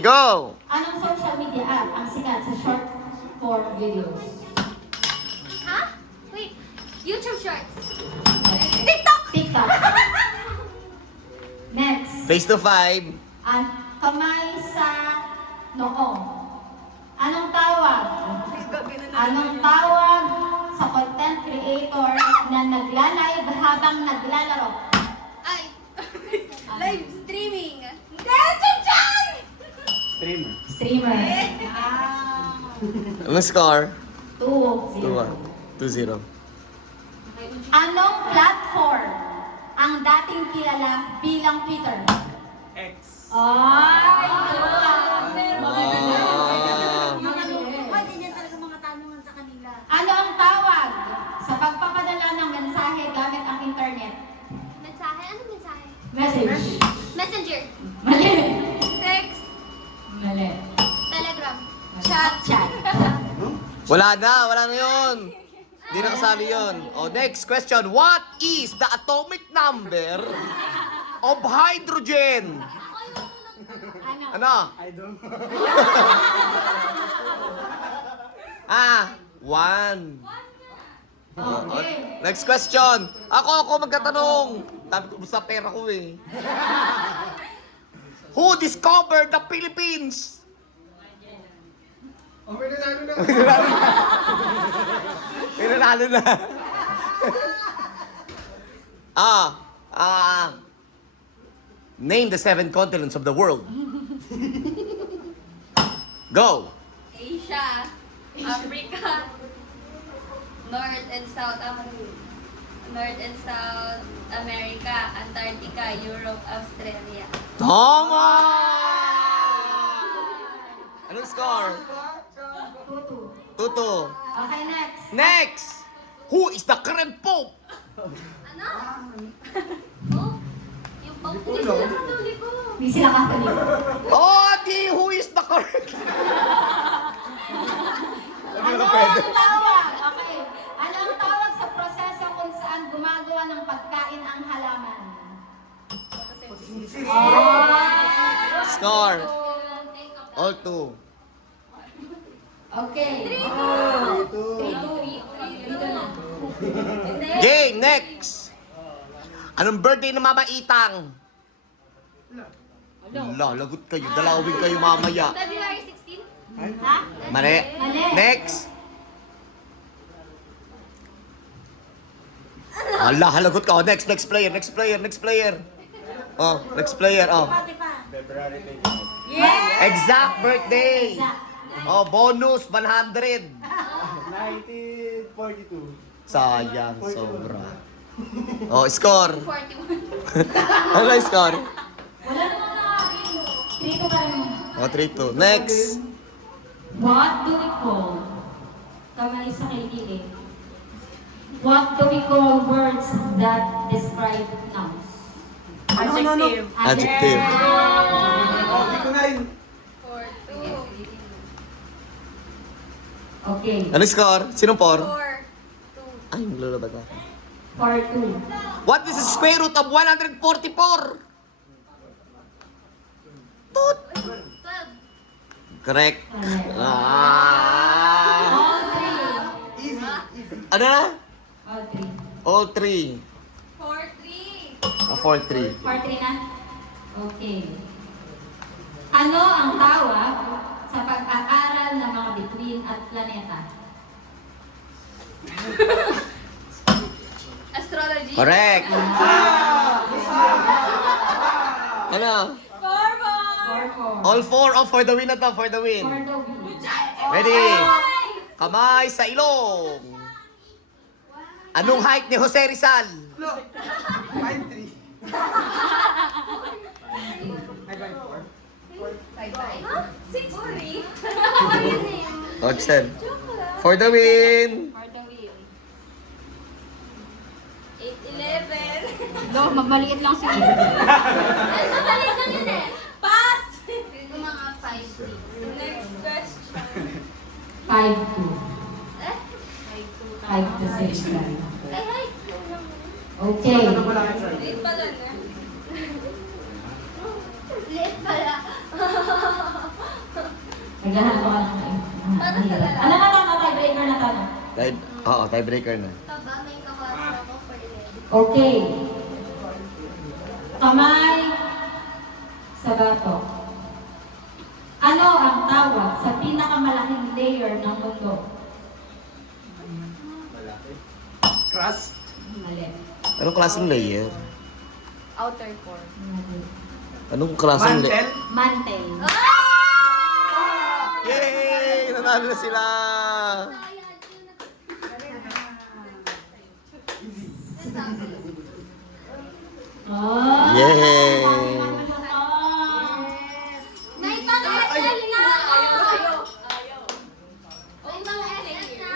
Go! Anong social media app ang sikat sa short form videos? Ha? Wait. YouTube Shorts. TikTok! TikTok. Next. Face to 5. Kamay sa noo. Anong tawag? Anong tawag sa content creator na nagla-live habang naglalaro? Ay. Live streaming. Chan! Streamer. Anong score? 2-0. 2-0. Anong platform ang dating kilala bilang Twitter? X. Ay! Ano ang tawag sa pagpapadala ng mensahe gamit ang internet? Mensahe? Anong mensahe? Message. Messenger. Mali. Text. Mali. Telegram. Chat. Wala na yun. Hindi na kasali yun. Next question. What is the atomic number of hydrogen? Ano? Ano? I don't know. 1. Okay. Next question. Ako magtatanong. Sabi ko sa pera ko eh. Who discovered the Philippines? Oh, may nanalo na. Pinanalo na. Name the 7 continents of the world. Go. Asia. Africa. North and South America, Antarctica, Europe, Australia. Tama! Anong score? 2-2. 2-2. Okay, next. Next! Who is the current pope? Ano? Oh, yung Pope. Hindi sila Katoliko. Hindi sila Catholic. Who is the current? Ano ang tawag? Okay. Ano ang tawag sa proseso kung saan gumagawa ng pagkain ang halaman? Score. All 2. Okay. 3-2 na. Game, next! Anong birthday ng Mama Itang? Lagot kayo. Dalawin kayo mamaya. February 16? Ha? Mali. Mali. Next! Halagot ka. Next player. Next player. Next player. February 29. Exact birthday. Bonus 100. 1942. Sayang, sobra. Score. 41. Ano yung score? Wala namang nakakita. 3-2 pa rin. 3-2. Next. What do we call? Kamay sa kilikili. What do we call words that describe nouns? Adjective. Adjective. Oh, hindi ko na yun. 4-2. Okay. Ano yung score? Sinong 4? 4-2. Ay, maglulabad ako. 4-2. What is the square root of 144? 12. Correct. All three. Easy. Ano na? All three. All 3. 4-3. 4-3. 4-3 na? Okay. Ano ang tawag sa pag-aaral ng mga bituin at planeta? Astrology. Correct. Ano? 4-4. All 4 off for the win na to, for the win. For the win. Ready? Kamay sa ilong. Anong height ni Jose Rizal? Look. 5-3. I got 4. Huh? 6-3? Ano yun eh? Oxen. For the win. For the win. 8-11. No, maliit lang si Ay, mabalik na yun eh. Pass! Yung mga 5-6. Next question. 5-2. Eh? 5-6 lang. Ay! Okay. Liit pala na. Liit pala. Naghahanap ka ng Para sa lalaki. Ano na tanong? Tiebreaker na tanong. Oo, tiebreaker na. Taba, may kaklase ako for 11. Okay. Kamay sa bato. Ano ang tawag sa pinakamalaking layer ng mundo? Crust. Mali. Anong klaseng layer? Outer core. Mali. Anong klaseng layer? Mantel. Mantle. Yay! Nanalo na sila! Oh. Yay!